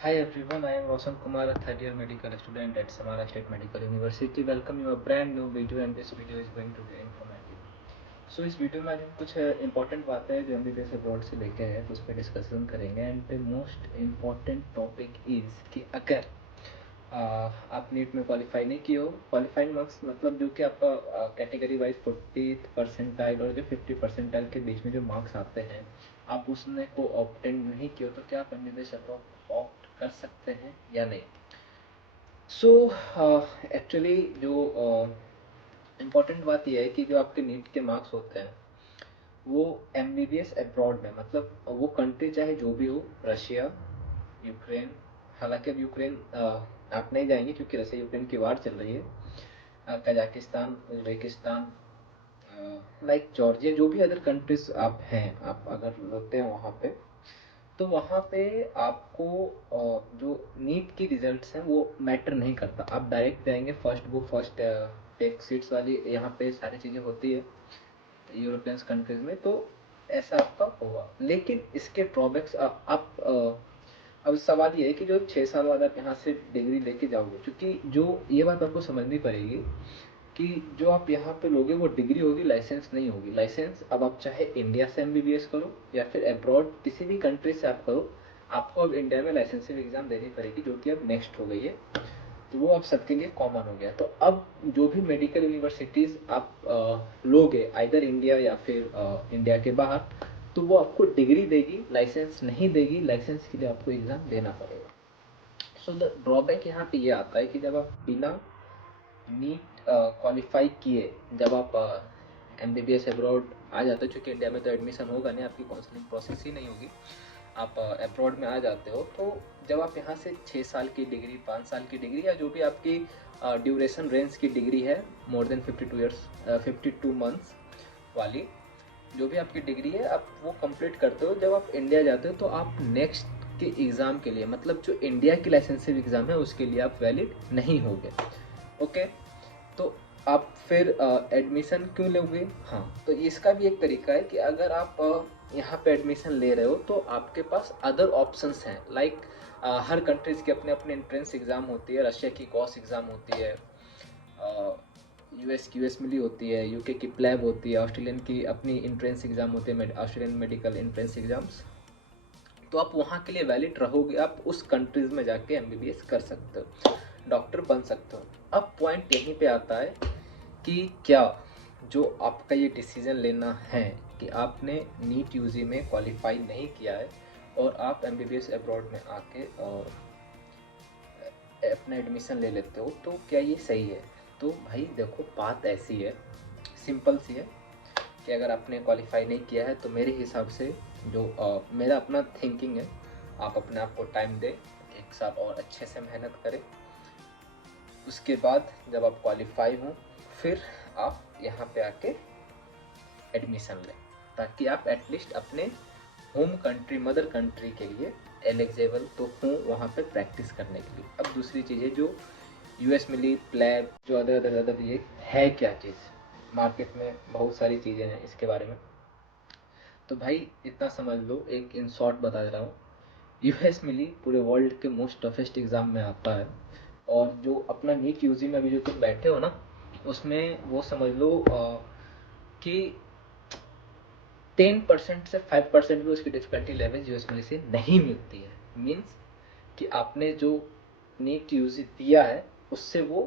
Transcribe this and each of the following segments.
Hi everyone, I am Roshan Kumar, a third year medical student at Samara State Medical University. Welcome you a brand new video and this video is going to be informative. So इस video में आज हम कुछ important बातें हैं जो MBBS abroad से लेके आए हैं उस पर डिस्कशन करेंगे and the most important topic is कि अगर आप नीट में क्वालिफाई नहीं किए हो, क्वालिफाइंग मार्क्स मतलब जो कि आपका कैटेगरी वाइज 40 परसेंटाइल और जो 50 परसेंटाइल के बीच में जो मार्क्स आते हैं, आप उसने को ऑप्टेंड नहीं किए हो तो क्या आप एमबीबीएस अब्रॉड ऑप्ट कर सकते हैं या नहीं। सो एक्चुअली जो इम्पोर्टेंट बात यह है कि जो आपके नीट के मार्क्स होते हैं वो एमबीबीएस अब्रॉड में, मतलब वो कंट्री चाहे जो भी हो, रशिया, यूक्रेन, हालांकि अब यूक्रेन आप नहीं जाएंगे क्योंकि रशिया यूक्रेन की वार चल रही है, कजाकिस्तान, उज्बेकिस्तान, लाइक जॉर्जिया, जो भी अदर कंट्रीज आप हैं, आप अगर रहते हैं वहाँ पे, तो वहाँ पे आपको जो नीट की रिजल्ट्स हैं वो मैटर नहीं करता। आप डायरेक्ट जाएंगे, फर्स्ट वो फर्स्ट टेक सीट्स वाली यहाँ पे सारी चीज़ें होती है यूरोपियन कंट्रीज में, तो ऐसा आपका होगा। लेकिन इसके ड्रॉबैक्स आप अब सवाल ये है कि जो 6 साल बाद आप यहाँ से डिग्री लेके जाओगे, क्योंकि जो ये बात आपको समझनी पड़ेगी कि जो आप यहाँ पे लोगे वो डिग्री होगी, लाइसेंस नहीं होगी। लाइसेंस अब आप चाहे इंडिया से एमबीबीएस करो या फिर अब्रॉड किसी भी कंट्री से आप करो, आपको अब इंडिया में लाइसेंसिंग एग्जाम देनी पड़ेगी, जो कि अब नेक्स्ट हो गई है। तो वो अब सबके लिए कॉमन हो गया। तो अब जो भी मेडिकल यूनिवर्सिटीज आप लोगे आइदर इंडिया या फिर इंडिया के बाहर, तो वो आपको डिग्री देगी, लाइसेंस नहीं देगी। लाइसेंस के लिए आपको एग्जाम देना पड़ेगा। सो द ड्रॉबैक यहाँ पे ये आता है कि जब आप बिना नीट क्वालिफाई किए जब आप M B B S abroad आ जाते हो, चूँकि इंडिया में तो एडमिशन होगा नहीं, आपकी काउंसलिंग प्रोसेस ही नहीं होगी, आप अब्रॉड में आ जाते हो, तो जब आप यहाँ से 6 साल की डिग्री, 5 साल की डिग्री या जो भी आपकी ड्यूरेशन रेंज की डिग्री है, मोर देन 52 मंथ्स वाली जो भी आपकी डिग्री है, आप वो कंप्लीट करते हो, जब आप इंडिया जाते हो तो आप नेक्स्ट के एग्ज़ाम के लिए, मतलब जो इंडिया की लाइसेंसिंग एग्ज़ाम है उसके लिए आप वैलिड नहीं होगे। ओके, तो आप फिर एडमिशन क्यों लोगे? हाँ, तो इसका भी एक तरीका है कि अगर आप यहाँ पे एडमिशन ले रहे हो तो आपके पास अदर ऑप्शंस हैं, लाइक हर कंट्रीज के अपने अपने एंट्रेंस एग्ज़ाम होती है। रशिया की कॉस एग्ज़ाम होती है, यूएस की यूएस मिली होती है, यूके की प्लैब होती है, ऑस्ट्रेलियन की अपनी एंट्रेंस एग्ज़ाम होती है, ऑस्ट्रेलियन मेडिकल एंट्रेंस एग्ज़ाम्स। तो आप वहाँ के लिए वैलिड रहोगे, आप उस कंट्रीज़ में जाके एमबीबीएस कर सकते हो, डॉक्टर बन सकते हो। अब पॉइंट यहीं पे आता है कि क्या जो आपका ये डिसीज़न लेना है कि आपने नीट यूजी में क्वालिफाई नहीं किया है और आप एमबीबीएस अब्रॉड में आके अपना एडमिशन ले लेते हो, तो क्या ये सही है? तो भाई देखो, बात ऐसी है, सिंपल सी है कि अगर आपने क्वालिफाई नहीं किया है तो मेरे हिसाब से जो मेरा अपना थिंकिंग है, आप अपने आप को टाइम दें, 1 साल और अच्छे से मेहनत करें। उसके बाद जब आप क्वालिफाई हों फिर आप यहाँ पे आके एडमिशन लें, ताकि आप एटलीस्ट अपने होम कंट्री, मदर कंट्री के लिए एलिजिबल तो हों वहाँ पे प्रैक्टिस करने के लिए। अब दूसरी चीज़ है जो यूएस मिली, प्लैब, जो अदर ये है क्या चीज़, मार्केट में बहुत सारी चीज़ें हैं इसके बारे में। तो भाई इतना समझ लो, एक इन शॉर्ट बता दे रहा हूँ, यूएस मिली पूरे वर्ल्ड के मोस्ट टफेस्ट एग्ज़ाम में आता है, और जो अपना नीट यूजी में अभी जो तुम बैठे हो ना, उसमें वो समझ लो कि 10% से 5% भी उसकी डिफिकल्टी लेवल यूएस मिली से नहीं मिलती है। मीन्स कि आपने जो नीट यूजी दिया है उससे वो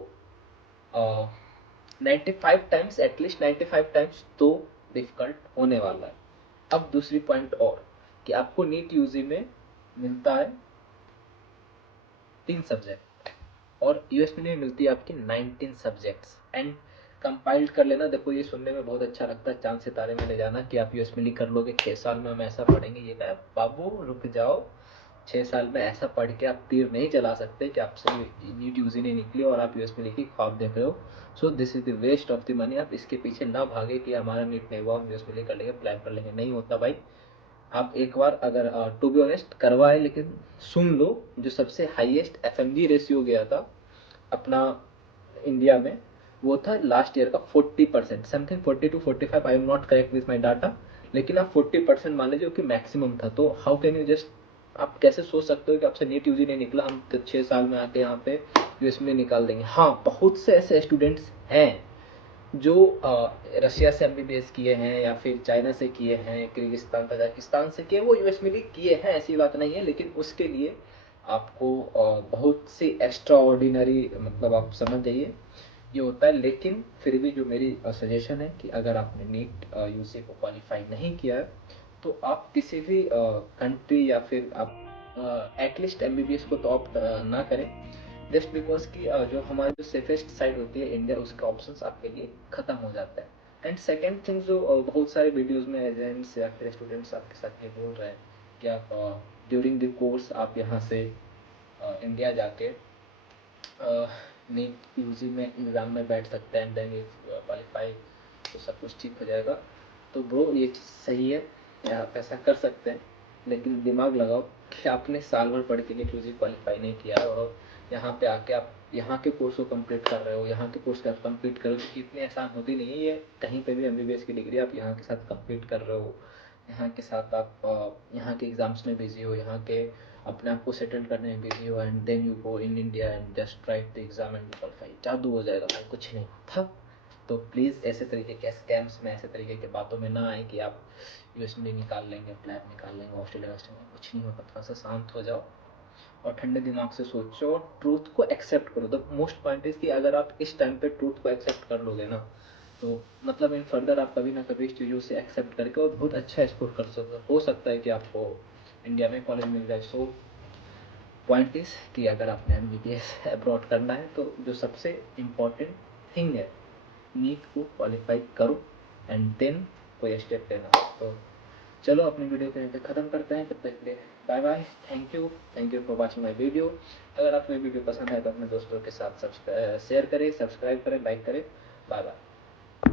95 टाइम्स, एटलीस्ट 95 टाइम्स तो डिफिकल्ट होने वाला है। अब दूसरी पॉइंट और कि आपको नीट यूजी में मिलता है 3 सब्जेक्ट और यूएस में मिलती है आपकी 19 सब्जेक्ट्स। एंड कंपाइल्ड कर लेना, देखो ये सुनने में बहुत अच्छा लगता है, चांद सितारे में ले जाना कि आप यूएस में कर लोगे, 6 साल में हम ऐसा पढ़ेंगे। ये कहा बाबू रुक जाओ, 6 साल में ऐसा पढ़ के आप तीर नहीं चला सकते कि आपसे नीट यूजी नहीं निकली और आप यूएस में की ख्वाब देख रहे हो। So this is the waste of the money. आप इसके पीछे ना भागे कि हमारा नीट नहीं हुआ, हम यूएस में कर लेंगे, प्लान कर लेंगे, नहीं होता भाई। आप एक बार अगर टू बी ऑनेस्ट करवाए, लेकिन सुन लो, जो सबसे हाईएस्ट एफएमजी रेशियो गया था अपना इंडिया में, वो था लास्ट ईयर का 40%, something 40 to 45, I am not correct with my data, लेकिन आप 40% मान लीजिए कि मैक्सिमम था। तो हाउ कैन यू जस्ट आप कैसे सोच सकते हो कि आपसे नीट यूजी नहीं निकला, हम 6 साल में आके यहाँ पे यूएस में निकाल देंगे। हाँ, बहुत से ऐसे स्टूडेंट्स हैं जो रशिया से एमबीबीएस किए हैं या फिर चाइना से किए हैं, किर्गिस्तान तजाकिस्तान से किए, वो यूएस में भी किए हैं, ऐसी बात नहीं है। लेकिन उसके लिए आपको बहुत सी एक्स्ट्रा ऑर्डिनरी, मतलब आप समझ जाइए ये होता है। लेकिन फिर भी जो मेरी सजेशन है कि अगर आपने नीट यूसी को क्वालिफाई नहीं किया है तो आप किसी भी कंट्री या फिर आप एटलीस्ट एमबीबीएस को तो ऑप्ट ना करें, जस्ट बिकॉज कि जो हमारी जो सेफेस्ट साइड होती है इंडिया, उसके ऑप्शंस आपके लिए खत्म हो जाता है। एंड सेकेंड थिंग, जो बहुत सारे वीडियोस में एजेंट्स या फिर स्टूडेंट्स आपके साथ ये बोल रहे हैं कि आप ड्यूरिंग द कोर्स आप यहाँ से इंडिया जाके नीट यूजी में एग्ज़ाम में बैठ सकते हैं, देन इफ क्वालिफाई तो सब कुछ ठीक हो जाएगा। तो ब्रो ये चीज़ सही है, आप ऐसा कर सकते हैं, लेकिन दिमाग लगाओ कि आपने साल भर पढ़ के नीट यूजी क्वालिफाई नहीं किया है और यहाँ पे आके आप यहाँ के कोर्स को कंप्लीट कर रहे हो, यहाँ के कोर्स को आप कंप्लीट करो, क्योंकि इतनी आसान होती नहीं है ये। कहीं पे भी एमबीबीएस की डिग्री आप यहाँ के साथ कंप्लीट कर रहे हो, यहाँ के साथ आप यहाँ के एग्ज़ाम्स में बिजी हो, यहाँ के अपने आप को सेटल करने में बिजी हो, and then you go in India and just write the exam and qualify, जादू हो जाएगा भाई, कुछ नहीं था। तो प्लीज़ ऐसे तरीके के स्कैम्स में, ऐसे तरीके के बातों में ना आए कि आप यूएस में निकाल लेंगे, फ्लैट निकाल लेंगे, ऑस्ट्रेलिया में कुछ नहीं होगा। थोड़ा सा शांत हो जाओ और ठंडे दिमाग से सोचो और ट्रूथ को एक्सेप्ट करो। द मोस्ट पॉइंट इज कि अगर आप इस टाइम पे ट्रूथ को एक्सेप्ट कर लोगे ना, तो मतलब इन फर्दर आप कभी ना कभी इस चीज़ों से एक्सेप्ट करके और बहुत अच्छा स्कोर कर सकते हो सकता है कि आपको इंडिया में कॉलेज मिल जाए। सो पॉइंट इज कि अगर आपने एमबीबीएस अब्रॉड करना है तो जो सबसे इम्पोर्टेंट थिंग है, नीट को क्वालिफाई करो एंड देन कोई स्टेप लेना। तो चलो अपनी वीडियो को यहाँ पे ख़त्म करते हैं, तब तक के लिए bye bye, thank you for watching my video. अगर आपको ये वीडियो पसंद है तो अपने दोस्तों के साथ शेयर करें, सब्सक्राइब करें, लाइक करें। Bye bye.